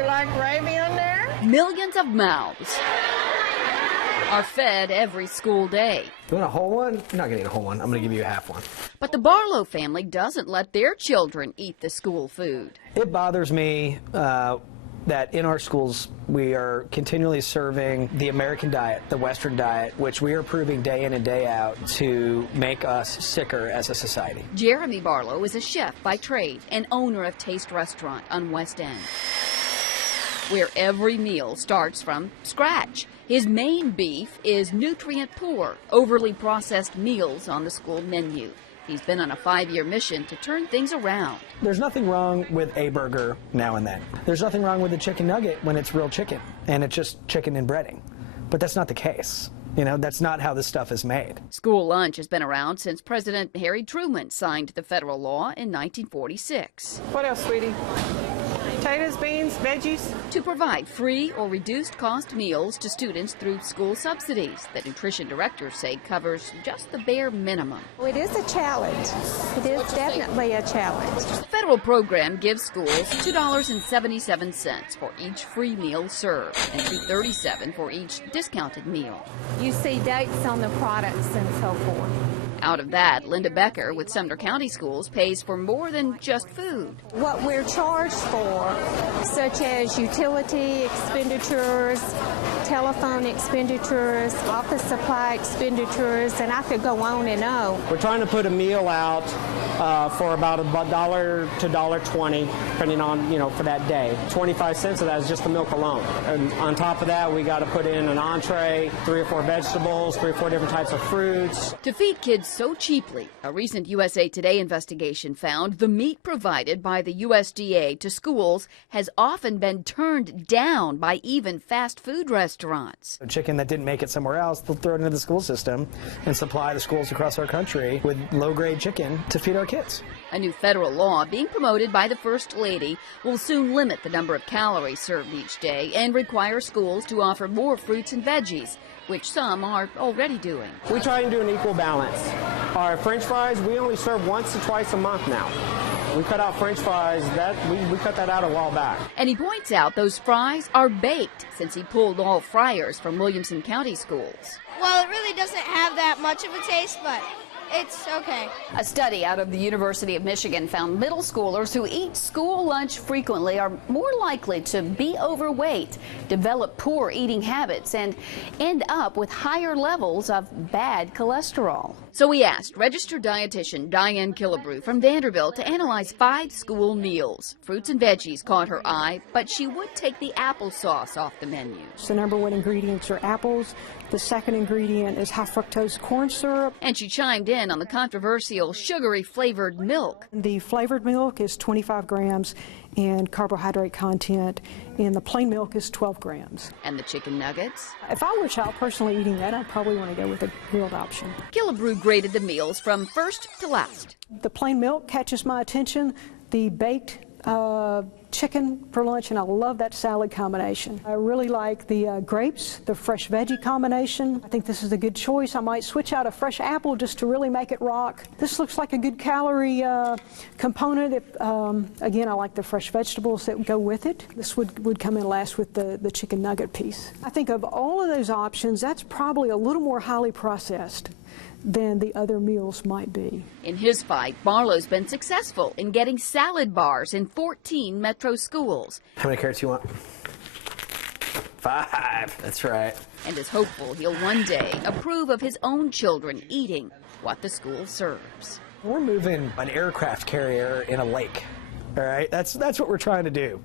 you like gravy on there? Millions of mouths are fed every school day. You want a whole one? You're not getting a whole one. I'm going to give you a half one. But the Barlow family doesn't let their children eat the school food. It bothers me that in our schools we are continually serving the American diet, the Western diet, which we are proving day in and day out to make us sicker as a society. Jeremy Barlow is a chef by trade and owner of Taste Restaurant on West End, where every meal starts from scratch. His main beef is nutrient-poor, overly processed meals on the school menu. He's been on a 5-year mission to turn things around. There's nothing wrong with a burger now and then. There's nothing wrong with a chicken nugget when it's real chicken and it's just chicken and breading. But that's not the case. You know, that's not how this stuff is made. School lunch has been around since President Harry Truman signed the federal law in 1946. What else, sweetie? Potatoes, beans, veggies? To provide free or reduced cost meals to students through school subsidies that nutrition directors say covers just the bare minimum. It is a challenge. It is definitely a challenge. The federal program gives schools $2.77 for each free meal served and $2.37 for each discounted meal. You see dates on the products and so forth. Out of that, Linda Becker with Sumner County Schools pays for more than just food. What we're charged for, such as utility expenditures, telephone expenditures, office supply expenditures, and I could go on and on. We're trying to put a meal out for about $1 to $1.20, depending on, for that day. 25 cents of that is just the milk alone. And on top of that, we got to put in an entree, 3 or 4 vegetables, 3 or 4 different types of fruits. To feed kids so cheaply, a recent USA Today investigation found the meat provided by the USDA to schools has often been turned down by even fast food restaurants. Chicken that didn't make it somewhere else, they'll throw it into the school system and supply the schools across our country with low-grade chicken to feed our kids. A new federal law being promoted by the First Lady will soon limit the number of calories served each day and require schools to offer more fruits and veggies, which some are already doing. We try and do an equal balance. Our French fries, we only serve once to twice a month now. We cut out French fries, we cut that out a while back. And he points out those fries are baked since he pulled all fryers from Williamson County schools. Well, it really doesn't have that much of a taste, but it's okay. A study out of the University of Michigan found middle schoolers who eat school lunch frequently are more likely to be overweight, develop poor eating habits, and end up with higher levels of bad cholesterol. So we asked registered dietitian Diane Killebrew from Vanderbilt to analyze 5 school meals. Fruits and veggies caught her eye, but she would take the applesauce off the menu. The number 1 ingredients are apples. The second ingredient is high fructose corn syrup. And she chimed in on the controversial sugary flavored milk. The flavored milk is 25 grams in carbohydrate content, and the plain milk is 12 grams. And the chicken nuggets? If I were a child personally eating that, I'd probably want to go with a grilled option. Killebrew graded the meals from first to last. The plain milk catches my attention. The baked chicken for lunch, and I love that salad combination. I really like the grapes, the fresh veggie combination. I think this is a good choice. I might switch out a fresh apple just to really make it rock. This looks like a good calorie component. Again, I like the fresh vegetables that go with it. This would come in last with the chicken nugget piece. I think of all of those options, that's probably a little more highly processed than the other meals might be. In his fight, Barlow's been successful in getting salad bars in 14 metro schools. How many carrots you want? 5. That's right. And is hopeful he'll one day approve of his own children eating what the school serves. We're moving an aircraft carrier in a lake. All right, that's what we're trying to do.